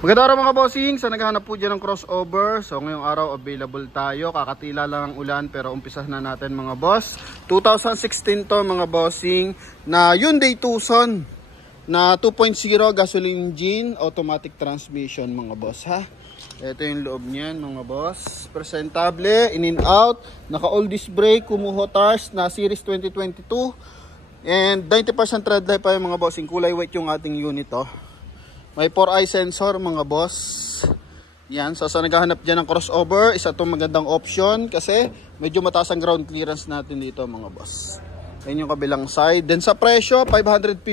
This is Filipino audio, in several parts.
Magandang araw mga bossing, sa naghahanap po dyan ng crossover. So ngayong araw available tayo, kakatila lang ang ulan pero umpisahan na natin mga boss. 2016 to mga bossing na Hyundai Tucson na 2.0 gasoline engine, automatic transmission mga boss ha. Ito yung loob niyan mga boss, presentable, in and out, naka all disc brake, Kumuho Tars na series 2022 and 90% tread life pa yung mga bossing. Kulay white yung ating unit oh. May 4-eye sensor mga boss. Yan, so sa naghahanap dyan ng crossover, isa itong magandang option kasi medyo mataas ang ground clearance natin dito mga boss. Yan yung kabilang side. Then sa presyo, 550.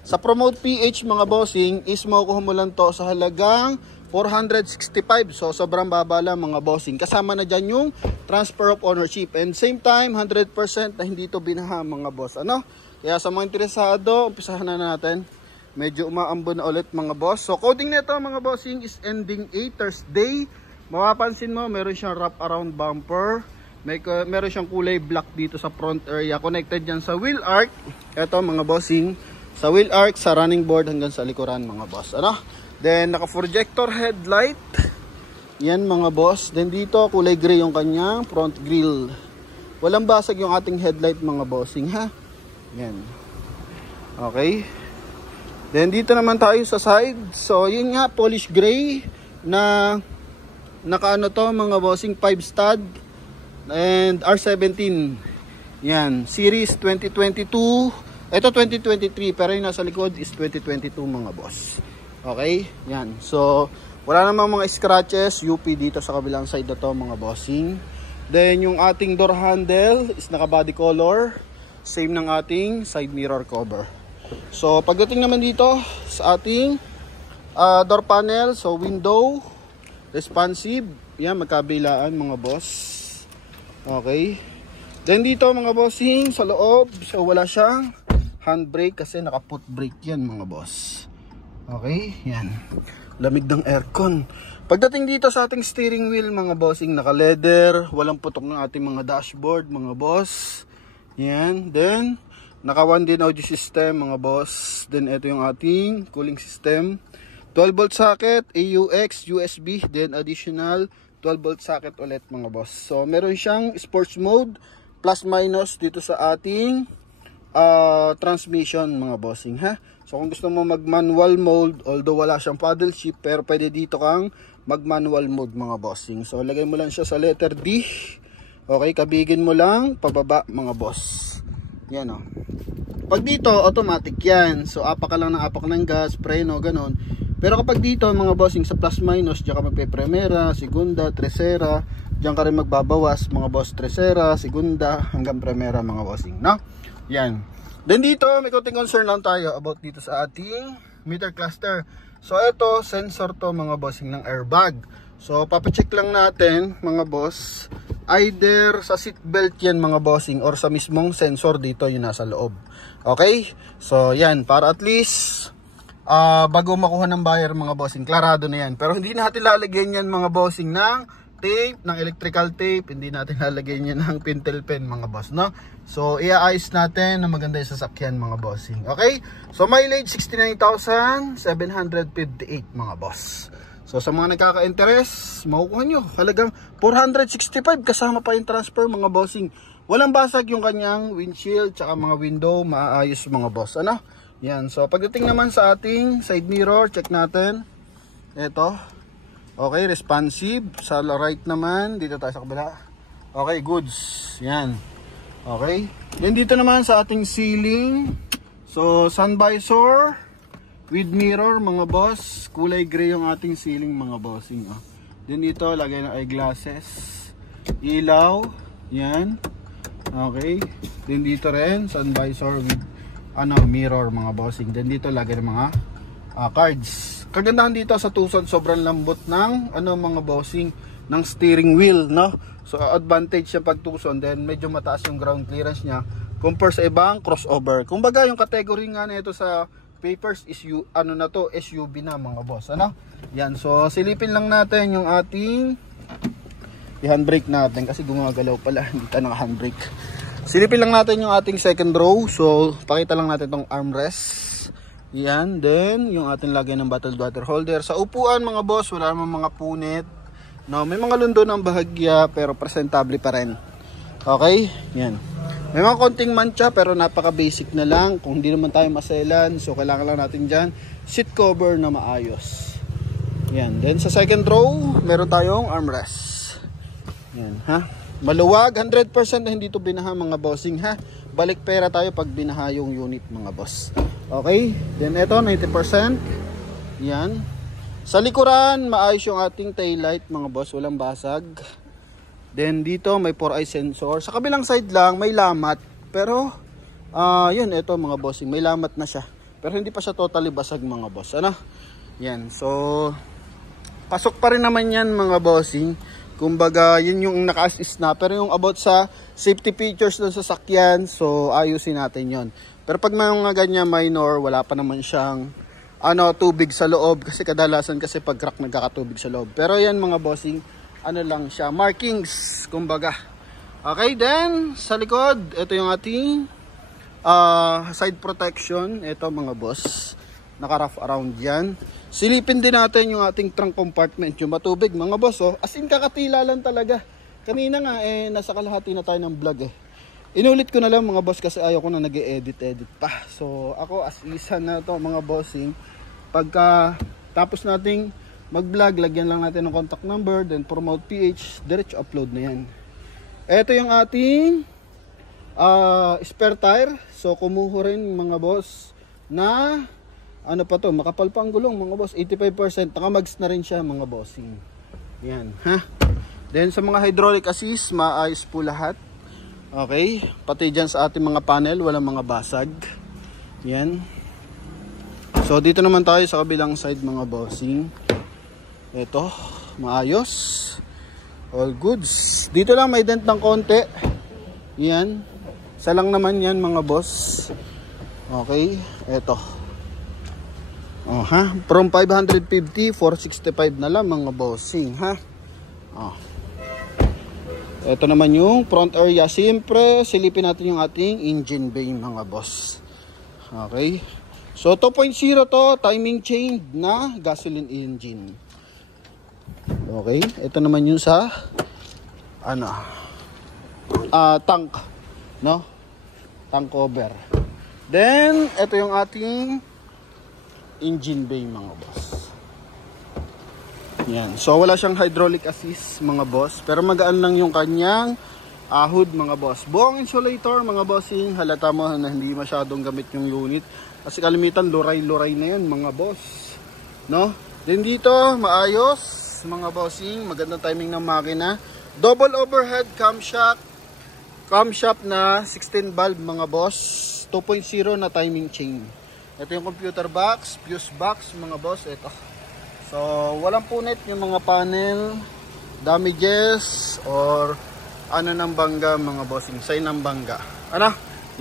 Sa Promote PH mga bossing, is makukuha mo lang to sa halagang 465. So sobrang baba lang mga bossing. Kasama na dyan yung transfer of ownership. And same time, 100% na hindi to binaha mga boss. Ano? Kaya sa mga interesado, umpisahan na natin. Medyo umaambo na ulit mga boss. So coding nito mga bossing is ending 8 Thursday. Mapapansin mo meron siyang wrap around bumper. Meron siyang kulay black dito sa front area. Connected yan sa wheel arch. Ito mga bossing. Sa wheel arch, sa running board hanggang sa likuran mga boss. Ano? Then naka projector headlight. Yan mga boss. Then dito kulay gray yung kanyang front grille. Walang basag yung ating headlight mga bossing ha. Yan. Okay. Then dito naman tayo sa side. So yun nga, polish gray na nakaano to mga bossing, 5 stud and R17. Yan, series 2022. Ito 2023 pero yung nasa likod is 2022 mga boss. Okay? Yan. So wala namang mga scratches, UP dito sa kabilang side na to mga bossing. Then yung ating door handle is naka body color, same ng ating side mirror cover. So pagdating naman dito sa ating door panel, so window responsive, yan magkabilaan mga boss. Okay. Then dito mga bossing sa loob, so wala siyang handbrake kasi naka foot brake yan mga boss. Okay, yan. Lamig ng aircon. Pagdating dito sa ating steering wheel mga bossing, naka leather, walang putok ng ating mga dashboard mga boss. Yan, then naka 1 din audio system mga boss. Then ito yung ating cooling system. 12 volt socket, AUX, USB, then additional 12 volt socket ulit mga boss. So meron siyang sports mode, plus minus dito sa ating transmission mga bossing ha. So kung gusto mo mag manual mode, although wala siyang paddle shift, pero pwede dito kang mag manual mode mga bossing. So lagay mo lang siya sa letter D. Okay, kabigin mo lang pababa mga boss. Yan o. Pag dito, automatic yan. So, apak ka lang ng apak ng gas, preno, ganon. Pero kapag dito, mga bossing, sa plus minus, diyan ka magpe-primera, segunda, tercera. Diyan ka rin magbabawas, mga boss, tercera, segunda, hanggang primera, mga bossing. No? Yan. Then dito, may konting concern lang tayo about dito sa ating meter cluster. So, ito, sensor to, mga bossing, ng airbag. So, papacheck lang natin, mga boss, either sa seat belt yan mga bossing or sa mismong sensor dito yung nasa loob. Okay? So yan, para at least bago makuha ng buyer mga bossing, klarado na yan. Pero hindi natin lalagyan yan mga bossing ng tape, ng electrical tape. Hindi natin lalagyan yan ng pintel pen mga boss, no? So i-ayos natin na maganda yung sasakyan mga bossing. Okay? So mileage 69,758 mga boss. So sa mga nagkaka-interest, makukuha nyo halagang 465 kasama pa yung transfer mga bossing. Walang basag yung kanyang windshield tsaka mga window, maaayos mga boss. Ano? Yan. So pagdating naman sa ating side mirror, check natin. Ito. Okay, responsive. Sa right naman, dito tayo sa kabila. Okay, goods. Yan. Okay. Then dito naman sa ating ceiling. So sun visor with mirror mga boss. Kulay gray yung ating ceiling mga bossing. Oh. Then dito lagay ng eyeglasses, ilaw, yan. Okay. Then dito rin sun visor with mirror mga bossing. Then dito lagay ng mga cards. Kagandahan dito sa Tucson, sobrang lambot ng mga bossing ng steering wheel, no? So advantage siya pag Tucson, then medyo mataas yung ground clearance niya compare sa ibang crossover. Kumbaga yung category nga nito sa papers is SUV na mga boss, ano? Yan, so silipin lang natin yung ating i-handbrake natin kasi gumagalaw pala, hindi tayo naka-handbrake. Silipin lang natin yung ating second row. So pakita lang natin tong armrest. Yan, then yung ating lagay ng bottled water holder. Sa upuan mga boss, wala namang mga punit. No, may mga lundo ng bahagya pero presentable pa rin. Okay? Yan. May mga konting mancha pero napaka basic na lang. Kung hindi naman tayo maselan, so kailangan lang natin dyan seat cover na maayos. Yan. Then sa second row, meron tayong armrest. Yan, ha? Maluwag, 100% na hindi to binaha mga bossing, ha? Balik pera tayo pag binaha yung unit mga boss. Okay, then ito 90%. Yan. Sa likuran, maayos yung ating taillight mga boss, walang basag. Then dito may 4-eye sensor. Sa kabilang side lang may lamat. Pero yun, ito mga bossing, may lamat na siya. Pero hindi pa siya totally basag mga boss. Ano? Yan. So pasok pa rin naman yan mga bossing. Kumbaga, yun yung naka-assist na. Pero yung about sa safety features ng sasakyan, so ayusin natin yon. Pero pag mga ganyan minor, wala pa naman siyang tubig sa loob. Kasi kadalasan kasi pag crack nagkakatubig sa loob. Pero yan mga bossing, lang siya, markings, kumbaga. Okay, then sa likod, ito yung ating side protection. Ito mga boss, naka-wrap around yan. Silipin din natin yung ating trunk compartment, yung matubig mga boss. Oh. As in kakatila lang talaga. Kanina nga nasa kalahati na tayo ng vlog Inulit ko na lang mga boss kasi ayaw ko na nag-edit pa. So ako as isa na to mga bossing. Pagka tapos nating mag-vlog, lagyan lang natin ng contact number, then promote PH, diretso upload na yan. Ito yung ating spare tire. So kumuho rin mga boss na pa to, makapal pa ang gulong mga boss, 85%. Nakamags na rin siya mga bossing. Yan, ha? Then sa mga hydraulic assist, maayos po lahat. Okay, pati dyan sa ating mga panel, walang mga basag. Yan. So dito naman tayo sa kabilang side mga bossing. Ito, maayos. All goods. Dito lang may dent ng konti. Yan. Isa lang naman yan mga boss. Okay, ito. From 550, 465 na lang mga bossing, ha? Ito naman yung front area. Siyempre, silipin natin yung ating engine bay mga boss. Okay. So 2.0 to, timing chain na gasoline engine. Okay. Ito naman yung sa tank, no? Tank cover. Then, ito yung ating engine bay mga boss. Yan. So wala siyang hydraulic assist mga boss, pero magaan lang yung kanyang hood mga boss. Buong insulator mga bossing, halata mo na hindi masyadong gamit yung unit kasi kalimitan luray-luray na yan mga boss, no? Then dito maayos mga bossing, magandang timing ng makina. Double overhead camshaft na 16 valve mga boss, 2.0 na timing chain. Ito yung computer box, fuse box mga boss, ito. So, walang punit yung mga panel, damages, or ng bangga mga bossing, sign ng bangga.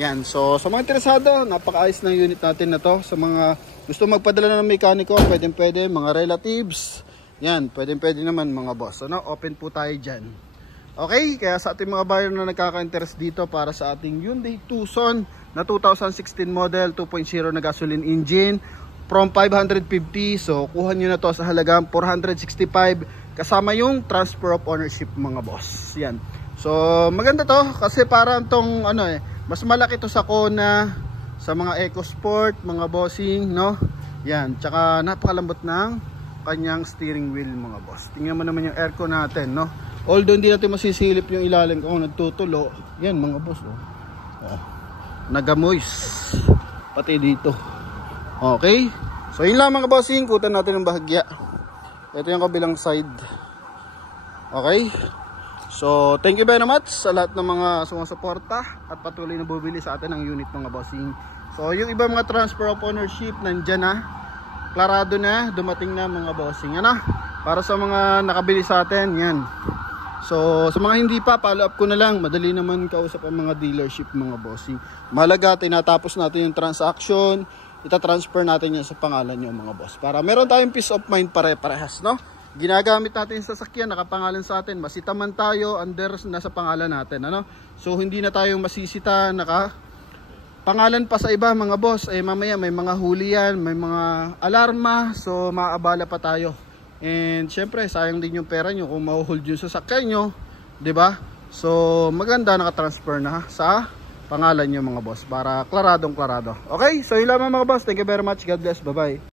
Yan. So, sa mga interesado, napakaayos ng unit natin na to. Sa mga gusto magpadala ng mekaniko, pwede, mga relatives. Yan, pwede naman mga boss. Open po tayo dyan. Okay, kaya sa ating mga buyer na nagkaka-interest dito para sa ating Hyundai Tucson na 2016 model, 2.0 na gasoline engine, from 550, so kuha nyo na to sa halagang 465 kasama yung transfer of ownership mga boss. Yan. So maganda to kasi parang tong mas malaki to sa Kona, sa mga EcoSport, mga bossing, no? Yan, tsaka napakalambot ng kanyang steering wheel mga boss. Tingnan mo naman yung aircon natin, no? Although hindi natin masisilip yung ilalim kung nagtutulo. Yan mga boss, nagamoist pati dito. Okay, so yun lang mga bossing, kutan natin ng bahagya. Ito yung kabilang side. Okay, so thank you very much sa lahat ng mga sumusuporta at patuloy na bumili sa atin ng unit mga bossing. So yung iba mga transfer of ownership nandyan na, klarado na, dumating na mga bossing. Para sa mga nakabili sa atin, yan. So sa mga hindi pa, follow up ko na lang. Madali naman kausap ang mga dealership mga bossing. Mahalaga, tinatapos natin yung transaction, itatransfer natin yan sa pangalan nyo mga boss. Para meron tayong peace of mind pare-parehas, no? Ginagamit natin yung sasakyan, nakapangalan sa atin. Masita man tayo, under nasa pangalan natin, So hindi na tayong masisita, pangalan pa sa iba mga boss, eh mamaya may mga huli yan, may mga alarma, so maabala pa tayo. And syempre sayang din yung pera nyo kung mahuhold yung sasakyan nyo, 'di ba? So maganda naka-transfer na sa pangalan nyo mga boss para klaradong klarado. Okay, so yun lamang mga boss, thank you very much, God bless, bye bye.